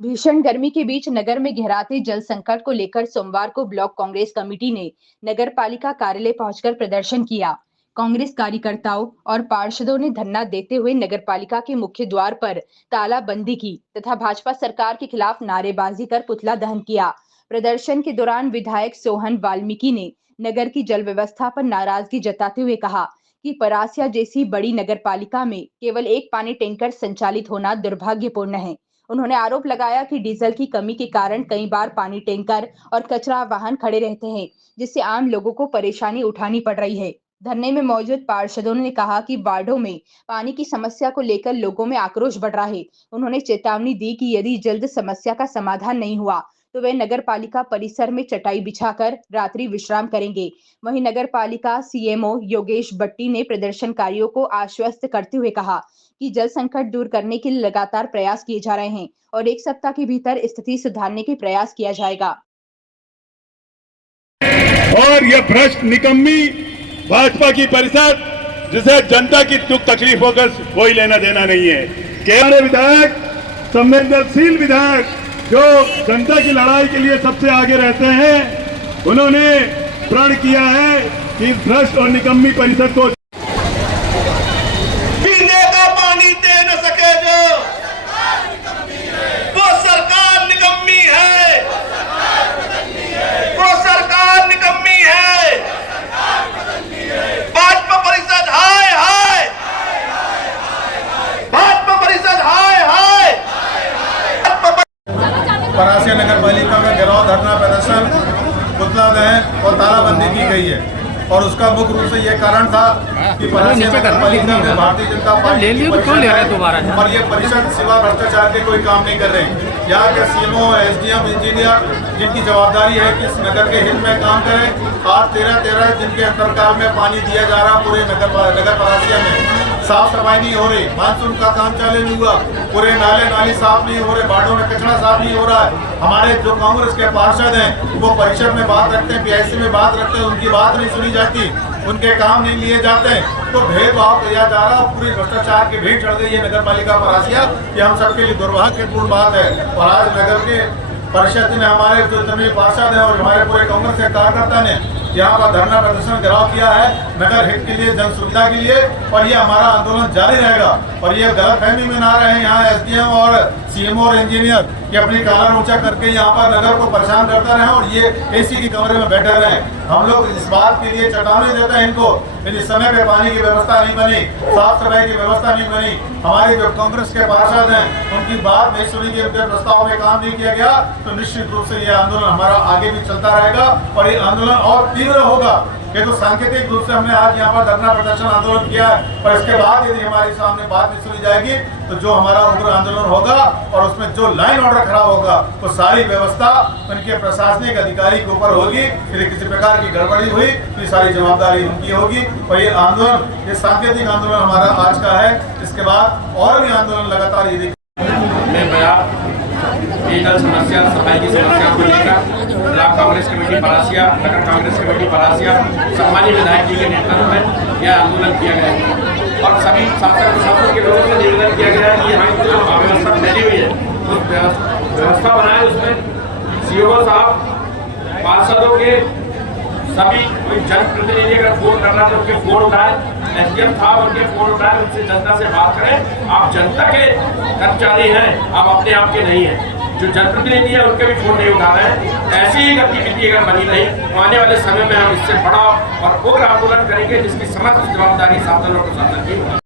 भीषण गर्मी के बीच नगर में गहराते जल संकट को लेकर सोमवार को ब्लॉक कांग्रेस कमेटी ने नगर पालिका कार्यालय पहुंचकर प्रदर्शन किया। कांग्रेस कार्यकर्ताओं और पार्षदों ने धरना देते हुए नगर पालिका के मुख्य द्वार पर तालाबंदी की तथा भाजपा सरकार के खिलाफ नारेबाजी कर पुतला दहन किया। प्रदर्शन के दौरान विधायक सोहन वाल्मीकि ने नगर की जल व्यवस्था पर नाराजगी जताते हुए कहा कि परासिया जैसी बड़ी नगर पालिका में केवल एक पानी टैंकर संचालित होना दुर्भाग्यपूर्ण है। उन्होंने आरोप लगाया कि डीजल की कमी के कारण कई बार पानी टैंकर और कचरा वाहन खड़े रहते हैं, जिससे आम लोगों को परेशानी उठानी पड़ रही है। धरने में मौजूद पार्षदों ने कहा कि वार्डों में पानी की समस्या को लेकर लोगों में आक्रोश बढ़ रहा है। उन्होंने चेतावनी दी कि यदि जल्द समस्या का समाधान नहीं हुआ तो वे नगर पालिका परिसर में चटाई बिछाकर रात्रि विश्राम करेंगे। वहीं नगर पालिका सीएमओ योगेश भट्टी ने प्रदर्शनकारियों को आश्वस्त करते हुए कहा कि जल संकट दूर करने के लिए लगातार प्रयास किए जा रहे हैं और एक सप्ताह के भीतर स्थिति सुधारने के प्रयास किया जाएगा। और यह भ्रष्ट निकम्मी भाजपा की परिषद, जिसे जनता की दुख तकलीफ होकर कोई लेना देना नहीं है। केवल विधायक, संवेदनशील विधायक जो जनता की लड़ाई के लिए सबसे आगे रहते हैं, उन्होंने प्रण किया है कि इस भ्रष्ट और निकम्मी परिषद को पीने का पानी दे न सके जो, वो सरकार निकम्मी है, वो सरकार निकम्मी है। भाजपा परिषद हाय हाय, भाजपा परिषद हाय हाय। परासिया नगर पालिका में घेराव, धरना प्रदर्शन, पुतला दहन और तालाबंदी की गई है और उसका मुख्य रूप से ये कारण था कि परासिया नगर पालिका में भारतीय जनता पार्टी की परिषद और ये परिषद सिवा भ्रष्टाचार के कोई काम नहीं कर रहे। यहाँ के सीएमओ, एसडीएम, इंजीनियर, जिनकी जवाबदारी है कि इस नगर के हित में काम करें, आज 13 दिन के अंतरकाल में पानी दिया जा रहा पूरे नगर परासिया में। साफ सफाई नहीं हो रही, मानसून का काम चालू नहीं हुआ, पूरे नाली साफ नहीं हो रहे, वार्डों में कचरा साफ नहीं हो रहा है। हमारे जो कांग्रेस के पार्षद हैं वो परिषद में बात रखते हैं, पीआईसी में बात रखते हैं, उनकी बात नहीं सुनी जाती, उनके काम नहीं लिए जाते हैं, तो भेदभाव किया जा रहा है। पूरी भ्रष्टाचार की भीड़ चढ़ गई है नगर पालिका परासिया। ये हम सबके लिए दुर्भाग्यपूर्ण बात है। और आज नगर के परिषद ने, हमारे जो जितने पार्षद हैं और हमारे पूरे कांग्रेस के कार्यकर्ता ने यहाँ पर धरना प्रदर्शन घेराव किया है नगर हित के लिए, जन सुविधा के लिए, और ये हमारा आंदोलन जारी रहेगा। और ये गलतफहमी में ना रहे यहाँ एसडीएम और सीएमओ और इंजीनियर कि अपनी कालर ऊंचा करके यहाँ पर नगर को परेशान करते रहे और ये एसी के कमरे में बैठे रहे। हम लोग इस बात के लिए चेतावनी देते हैं इनको, इस समय पे पानी की व्यवस्था नहीं बनी, साफ सफाई की व्यवस्था नहीं बनी, हमारे जो कांग्रेस के पार्षद हैं उनकी बात नहीं सुनी गई, उनके प्रस्ताव में काम नहीं किया गया, तो निश्चित रूप से ये आंदोलन हमारा आगे भी चलता रहेगा और ये आंदोलन और तीव्र होगा। ये तो सांकेतिक रूप से हमने आज यहाँ पर धरना प्रदर्शन आंदोलन किया है, पर इसके बाद यदि हमारे सामने बात नहीं सुनी जाएगी तो जो हमारा उग्र आंदोलन होगा और उसमें जो लाइन ऑर्डर खराब होगा वो सारी व्यवस्था उनके प्रशासनिक अधिकारी के ऊपर होगी। यदि किसी प्रकार की गड़बड़ी हुई तो ये सारी जवाबदारी उनकी होगी। और ये आंदोलन, ये सांकेतिक आंदोलन हमारा आज का है। इसके बाद और भी आंदोलन लगातार यदि जल समस्या, सफाई की समस्या को लेकर ब्लॉक कांग्रेस कमेटी परासिया, नगर कांग्रेस कमेटी परासिया, सम्मानित विधायक जी के नेतृत्व में यह आंदोलन किया गया है और सभी शासन प्रशासन के लोगों से निवेदन किया गया है कि यहाँ की जो अव्यवस्था फैली हुई है उस व्यवस्था बनाए, उसमें सीओ साहब, पार्षदों के सभी कोई जनप्रतिनिधि अगर फोन करना तो उनके फोन उठाए, एसडीएम साहब उनके फोन उठाए, उनसे जनता से बात करें। आप जनता के कर्मचारी हैं, आप अपने आप के नहीं हैं। जो जनप्रतिनिधि है उनके भी फोन नहीं उठा रहे हैं। ऐसी ही गतिविधि अगर बनी रही तो आने वाले समय में हम इससे बड़ा और उग्र आंदोलन करेंगे, जिसकी समस्त जवाबदारी शासन और प्रशासन की।